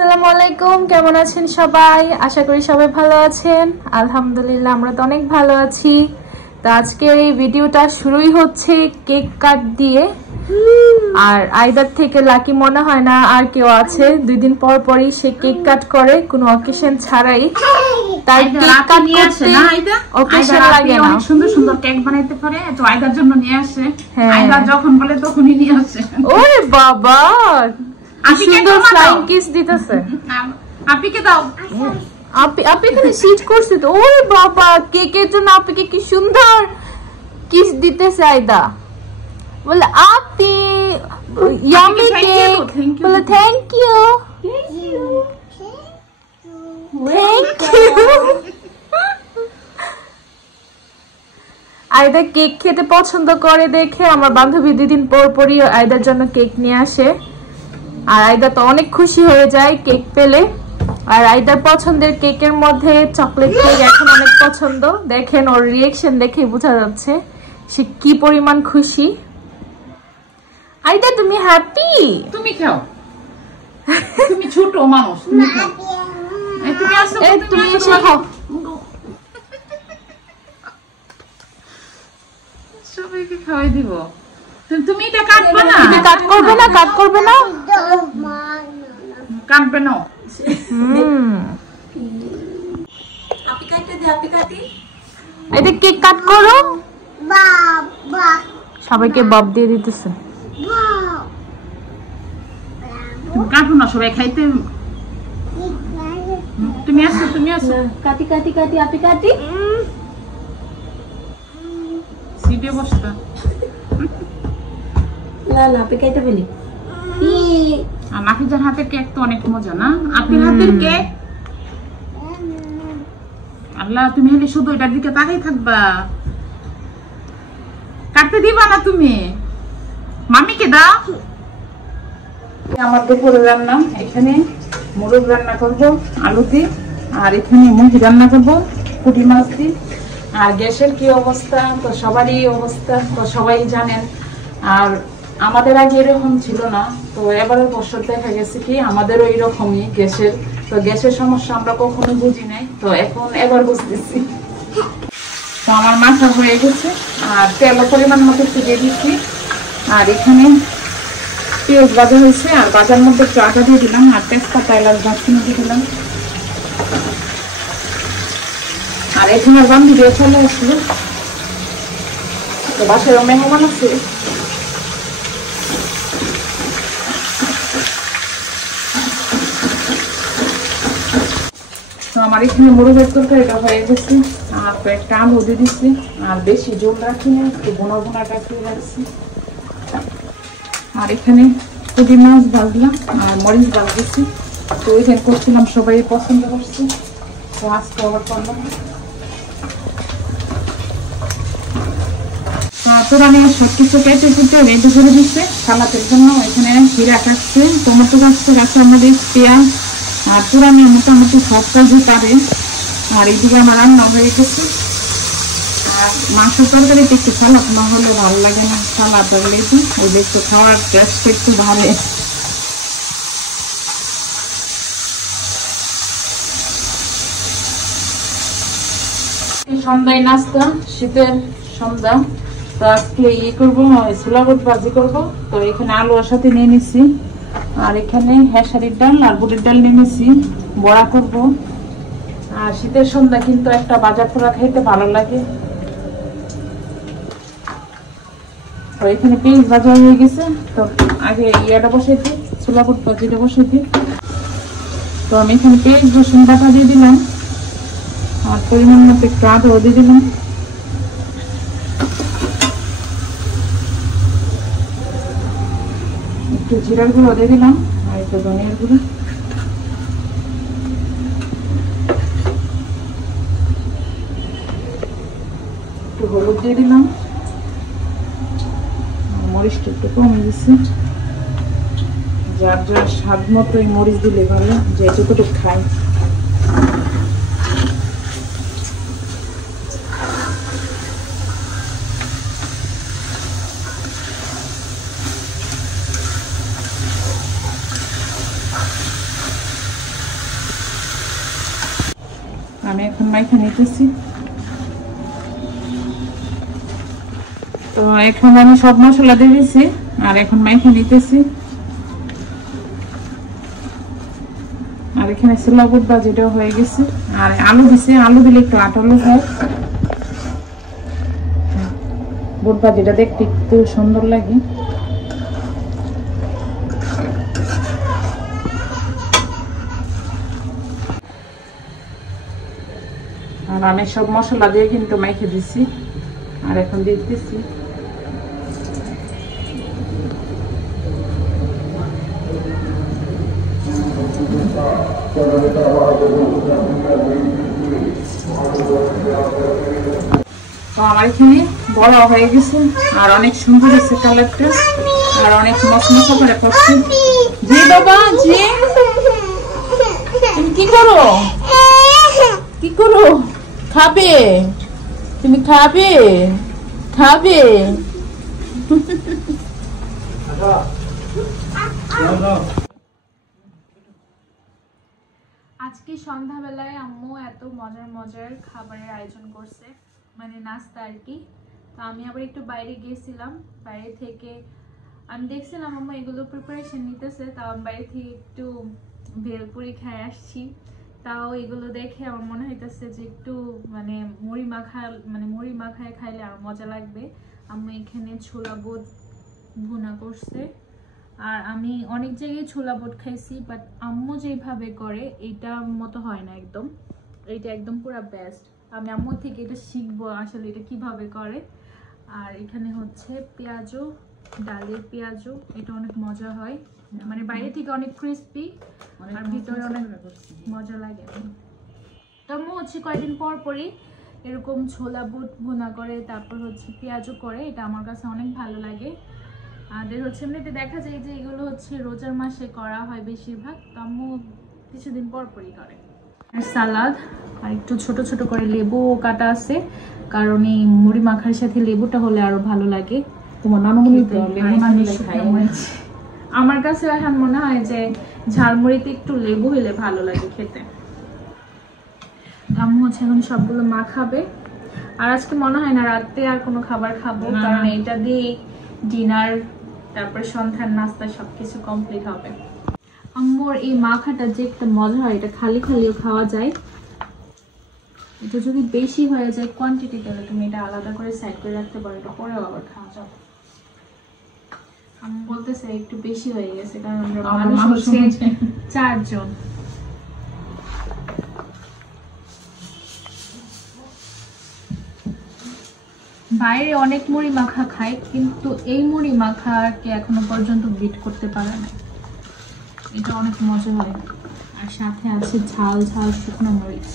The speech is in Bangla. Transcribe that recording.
আসসালামু আলাইকুম, কেমন আছেন সবাই? আশা করি সবাই ভালো আছেন। আলহামদুলিল্লাহ আমরা তো অনেক ভালো আছি। তো আজকের এই ভিডিওটা শুরুই হচ্ছে কেক কাট দিয়ে। আর আইদার থেকে লাকি মনে হয় না আর কেউ আছে, 2 দিন পর পরই সে কেক কাট করে কোনো অকেশন ছাড়াই। তাই কেক কাট করতে অকেশন লাগে না, অনেক সুন্দর সুন্দর কেক বানাইতে পারে। তো আইদার জন্য নিয়ে আসে, আইদার যখন বলে তখনই নিয়ে আসে। ওরে বাবা, সুন্দর ফ্লাইং কিস দিতেছে। আপিকে দাও। আপি এখানে সিট করছে তো। ওরে বাবা, কেকের জন্য আপিকে কি সুন্দর কিস দিতেছে আইদা। বলে আপি ইয়ামি কেক, বলে thank you thank you. Aida cake খেতে পছন্দ করে দেখে আমার বান্ধবী 2 দিন পর পরই আইদার জন্য কেক নিয়ে আসে। আর আইদা তো অনেক খুশি হয়ে যায় কেক পেলে। আর আইদার পছন্দের কেকের মধ্যে চকলেট কেক এখন অনেক পছন্দ। দেখেন ওর রিঅ্যাকশন দেখে বোঝা যাচ্ছে সে কি পরিমাণ খুশি। আইদা তুমি হ্যাপি? তুমি খাও, তুমি ছোট মানুষ, তুমি খাও। তুমি আসো, তুমি এসে খাও। সবাইকে খাওয়াই দিব। তুমি এটা কাটবে না? তুমি কাট করবে না? কাট করবে না? কাটবে না। আপি কাটতে দে, আপি কাটি। আইদা কেক কাট করো। সবাইকে বাপ দিয়ে দিতেছে। তুমি কাটো না, সবাই খাইতে। তুমি আসো, তুমি আসো। কাটি কাটি কাটি, আপি কাটি। সিটে বসবা। না না, আপি কাটতে বলি। আর নাফিজার হাতের কেক তো অনেক মজা না? আপির হাতের কেক। আল্লাহ, তুমি হলে শুধু এটার দিকে তাকাই থাকবা, কাটতে দিবা না তুমি। মামিকে দাও। আমার দুপুরে রান্না, এখানে মোরগ রান্না করবো আলু দিয়ে, আর এখানে মুরগি রান্না করবো পুঁটি মাছ দিয়ে। আর গ্যাসের কি অবস্থা তো সবারই অবস্থা তো সবাই জানেন। আর আমাদের আগে এরকম ছিল না, তো এবারের বছর দেখা গেছে কি আমাদেরও এরকমই গ্যাসের। তো গ্যাসের সমস্যা আমরা কখনো বুঝি নাই, তো এখন এবার বুঝতেছি। তো আমার মাথা হয়ে গেছে, আর তেলও পরিমাণ মতো একটু দিয়ে দিচ্ছি। আর এখানে পেঁয়াজ ভাজা হয়েছে, আর বাজার মধ্যে একটু আটা দিয়ে দিলাম, আর তেজপাতা এলাচ দারচিনি দিয়ে দিলাম। আর এখানে বান্ধি দিয়ে চলে আসলো, তো বাসায় মেহমান আছে। তো আমার এখানে মোরগের তরকারিটা হয়ে গেছে, আর কয়েকটা আলু দিয়ে দিচ্ছি। আর বেশি জল রাখি না, একটু বোনা বোনা রাখিয়ে রাখছি। আর এখানে পুঁটি মাছ ভাজলাম আর মরিচ ভাজতেছি। তো ওইখানে করছিলাম, সবাই পছন্দ করছে, তো আজকে আবার করলাম। তারপর আমি সবকিছু কেটে কুটে রেডি করে দিচ্ছে সালাতের জন্য। এখানে জিরা কাটছে, টমেটো কাটছে, কাঁচামরিচ, পেঁয়াজ, আর পুরানি মোটামুটি সব কাজই পারে। আর এইদিকে আমার রান্না হয়ে গেছে। আর মাংসের তরকারিতে একটু সালাদ না হলে ভালো লাগে না, সালাদ লাগলে ওই একটু খাওয়ার টেস্ট একটু ভালো। সন্ধ্যায় নাস্তা, শীতের সন্ধ্যা। তো আজকে করবো ছোলা বুট ভাজি করবো। তো এখানে আলুর সাথে নিয়ে নিচ্ছি, আর এখানে হেঁসারির ডাল আর বুটের ডাল নিয়ে নিচ্ছি, বড়া করব। আর শীতের সন্ধ্যা কিন্তু একটা ভাজা পোড়া খাইতে ভালো লাগে। তো এখানে পেঁয়াজ ভাজা হয়ে গেছে, তো আগে ইয়েটা বসাই দিই, ছোলা বুট ভাজিটা বসাই দিই। তো আমি এখানে পেঁয়াজ রসুন বাটা দিয়ে দিলাম, আর পরিমাণ মতো একটু আদাও দিয়ে দিলাম। একটু জিরার গুঁড়ো দিয়ে দিলাম, আর একটু ধনিয়ার গুঁড়ো, একটু হলুদ দিয়ে দিলাম। মরিচটা একটু কমে দিচ্ছি, যার যার স্বাদ মতো এই মরিচ দিলে ভালো, যে যতটুকু খাই। আমি এখন মাইখা নিতেছি। তো এখন আমি সব মশলা দিয়ে দিয়েছি আর এখন মাইখা নিতেছি। আর এখানে ছোলা বুট ভাজিটাও হয়ে গেছে আর আলু দিছে, আলু দিলে একটু আঠালো হয়, বুট ভাজিটা দেখতে একটু সুন্দর লাগে। আর আমি সব মশলা দিয়ে কিন্তু মাইখে দিছি আর এখন দিয়ে দিতেছি। তো আমার এখানে বড় হয়ে গেছে আর অনেক সুন্দর হয়েছে কালারটা আর অনেক মশমশা করে করছে। জি বাবা জি, তুমি কি করো? কি করো? খাবে? তুমি খাবে? খাবে? আজকে সন্ধ্যাবেলায় আম্মু এত মজার মজার খাবারের আয়োজন করছে, মানে নাস্তা আর কি। তো আমি আবার একটু বাইরে গিয়েছিলাম, বাইরে থেকে আমি দেখছিলাম আম্মু এগুলো প্রিপারেশন নিতেছে, তাও আমি বাইরে থেকে একটু ভেলপুরি খেয়ে আসছি। তাও এগুলো দেখে আমার মনে হইতেছে যে একটু মানে মুড়ি মাখায় খাইলে আর মজা লাগবে। আম্মু এখানে ছোলা বুট ভুনা করছে আর আমি অনেক জায়গায় ছোলা বুট খাইছি, বাট আম্মু যেভাবে করে এইটার মতো হয় না একদম, এইটা একদম পুরো বেস্ট। আমি আম্মু থেকে এটা শিখবো আসলে এটা কিভাবে করে। আর এখানে হচ্ছে পেঁয়াজু, ডালের পেঁয়াজু, এটা অনেক মজা হয়, মানে বাইরে থেকে অনেক ক্রিস্পি আর ভিতরে অনেক মজা লাগে। তো আম্মু হচ্ছে কয়েকদিন পর পরই এরকম ছোলা বুট ভুনা করে, তারপর হচ্ছে পেঁয়াজু করে, এটা আমার কাছে অনেক ভালো লাগে। আর হচ্ছে এমনিতে দেখা যায় যে এগুলো হচ্ছে রোজার মাসে করা হয় বেশিরভাগ, তো আম্মু কিছুদিন পর পরই করে। আর সালাদ আর একটু ছোট ছোট করে লেবু কাটা আছে, কারণ এই মুড়ি মাখার সাথে লেবুটা হলে আরো ভালো লাগে। তোমার নানুমণি তো লেবু না দিলে খায় না। আমার কাছে এখন মনে হয় যে ঝালমুড়িতে একটু লেবু হলে ভালো লাগে খেতে। আম্মু হচ্ছে এখন সবগুলো মাখাবে আর আজকে মনে হয় না রাতে আর কোনো খাবার খাবো, কারণ এটা দিয়ে ডিনার তারপর সন্ধ্যার নাস্তা সবকিছু কমপ্লিট হবে। আম্মুর এই মাখাটা যে একটা মজা হয়, এটা খালি খালিও খাওয়া যায়। এটা যদি বেশি হয়ে যায় কোয়ান্টিটি, তাহলে তুমি এটা আলাদা করে সাইড করে রাখতে পারো, এটা পরেও আবার খাওয়া যাবে। আম্মু বলতেছে একটু বেশি হয়ে গেছে, কারণ আমরা মানুষ হচ্ছে 4 জন। বাইরে অনেক মুড়ি মাখা খায়, কিন্তু এই মুড়ি মাখাকে এখনো পর্যন্ত বিট করতে পারে না। এটা অনেক মজা হয় আর সাথে আছে ঝাল ঝাল শুকনো মরিচ।